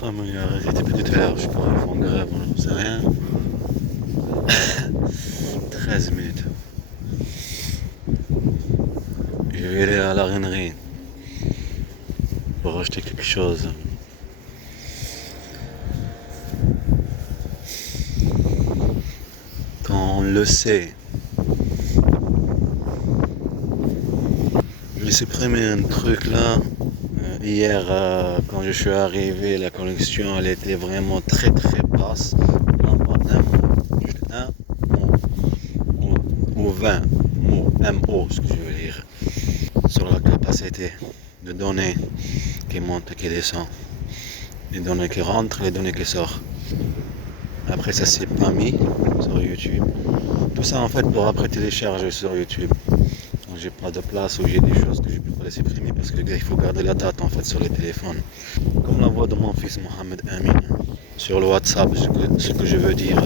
Ah, mais il a arrêté depuis tout à l'heure, je sais pas, ils font grève, j'en sais rien. 13 minutes. Je vais aller à la rainerie pour acheter quelque chose. Quand on le sait, j'ai supprimé un truc là. Hier, quand je suis arrivé, la connexion elle était vraiment très très basse. Non, pas un mot, juste un mot ou 20 mots, MO, ce que je veux dire, sur la capacité de données qui monte et qui descend. Les données qui rentrent, les données qui sortent. Après, ça s'est pas mis sur YouTube. Tout ça en fait pour après télécharger sur YouTube. Quand j'ai pas de place ou j'ai des choses que je peux pas les supprimer parce que il faut garder la date en fait sur les téléphones. Comme la voix de mon fils Mohamed Amin sur le WhatsApp, ce que je veux dire.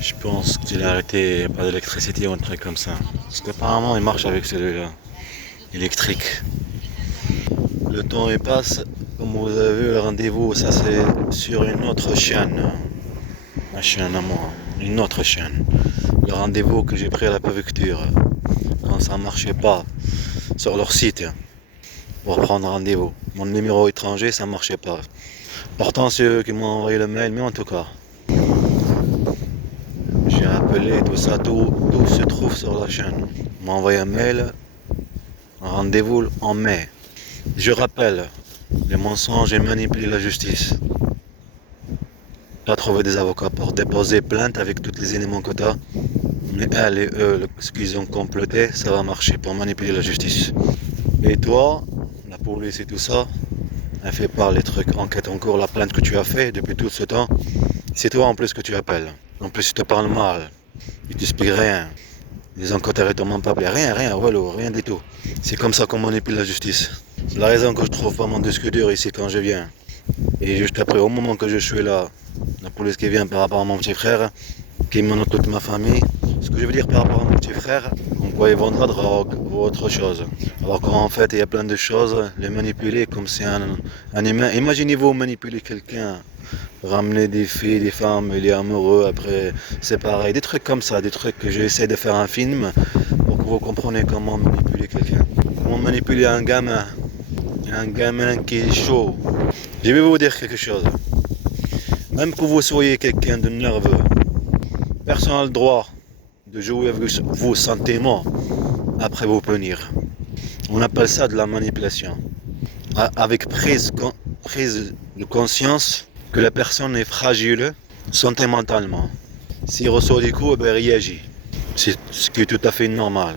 Je pense qu'il a arrêté pas d'électricité ou un truc comme ça. Parce qu'apparemment il marche avec celui-là. Électrique. Le temps il passe. Comme vous avez vu, le rendez-vous, ça c'est sur une autre chaîne. Ma chaîne à moi. Une autre chaîne. Le rendez-vous que j'ai pris à la préfecture. Quand ça marchait pas sur leur site. Pour prendre rendez-vous. Mon numéro étranger, ça marchait pas. Pourtant, c'est eux qui m'ont envoyé le mail, mais en tout cas. J'ai appelé, tout ça, tout se trouve sur la chaîne. Ils m'ont envoyé un mail, un rendez-vous en mai. Je rappelle, les mensonges et manipuler la justice. Tu as trouvé des avocats pour déposer plainte avec tous les éléments que tu as. Mais elle et eux, ce qu'ils ont comploté, ça va marcher pour manipuler la justice. Et toi, la police et tout ça, elle fait pas les trucs, enquête en cours, la plainte que tu as fait depuis tout ce temps. C'est toi en plus que tu appelles. En plus, ils te parlent mal. Ils t'expliquent rien. Les enquêteurs ne m'ont pas appelé. Rien, voilà, rien du tout. C'est comme ça qu'on manipule la justice. C'est la raison que je trouve pas mon disque dur ici quand je viens. Et juste après, au moment que je suis là, la police qui vient par rapport à mon petit frère, qui menotte toute ma famille. Ce que je veux dire par rapport à mon petit frère, on pourrait vendre la drogue ou autre chose. Alors qu'en fait, il y a plein de choses, les manipuler comme c'est un humain. Imaginez-vous manipuler quelqu'un, ramener des filles, des femmes, il est amoureux, après c'est pareil. Des trucs comme ça, des trucs que j'essaie de faire un film pour que vous compreniez comment manipuler quelqu'un. Comment manipuler un gamin qui est chaud. Je vais vous dire quelque chose. Même que vous soyez quelqu'un de nerveux, personne n'a le droit de jouer avec vos sentiments après vous punir. On appelle ça de la manipulation. Avec prise de conscience que la personne est fragile sentimentalement. S'il reçoit des coups, il réagit. C'est ce qui est tout à fait normal.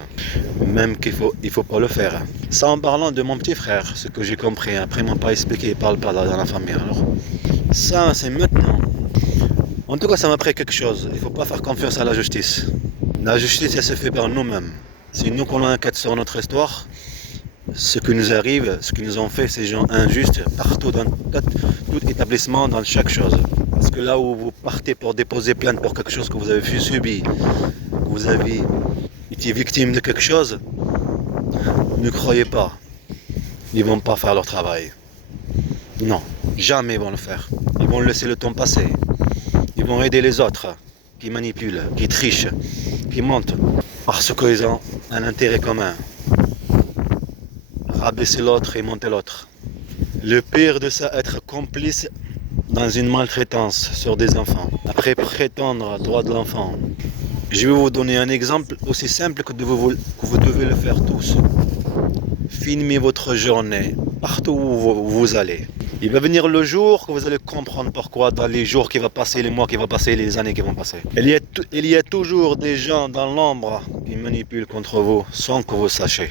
Même il faut pas le faire. Ça en parlant de mon petit frère, ce que j'ai compris. Après, ils m'ont pas expliqué, il parle pas dans la famille. Alors, ça, c'est maintenant. En tout cas, ça m'a appris quelque chose. Il ne faut pas faire confiance à la justice. La justice, elle se fait par nous-mêmes. C'est nous qu'on enquête sur notre histoire. Ce qui nous arrive, ce qu'ils nous ont fait, ces gens injustes, partout dans tout établissement, dans chaque chose. Parce que là où vous partez pour déposer plainte pour quelque chose que vous avez subi, que vous avez été victime de quelque chose, ne croyez pas. Ils ne vont pas faire leur travail. Non, jamais ils vont le faire. Ils vont laisser le temps passer. Ils vont aider les autres qui manipulent, qui trichent, qui mentent. Parce qu'ils ont un intérêt commun. Rabaisser l'autre et monter l'autre. Le pire de ça, être complice dans une maltraitance sur des enfants. Après prétendre droit de l'enfant. Je vais vous donner un exemple aussi simple que vous devez le faire tous. Filmez votre journée partout où vous allez. Il va venir le jour que vous allez comprendre pourquoi dans les jours qui vont passer, les mois qui vont passer, les années qui vont passer. Il y a toujours des gens dans l'ombre qui manipulent contre vous sans que vous sachiez.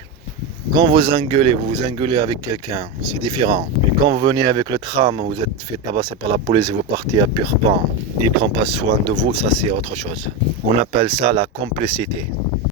Quand vous engueulez avec quelqu'un, c'est différent. Mais quand vous venez avec le tram, vous êtes fait tabasser par la police et vous partez à pur pan, il ne prend pas soin de vous, ça c'est autre chose. On appelle ça la complicité.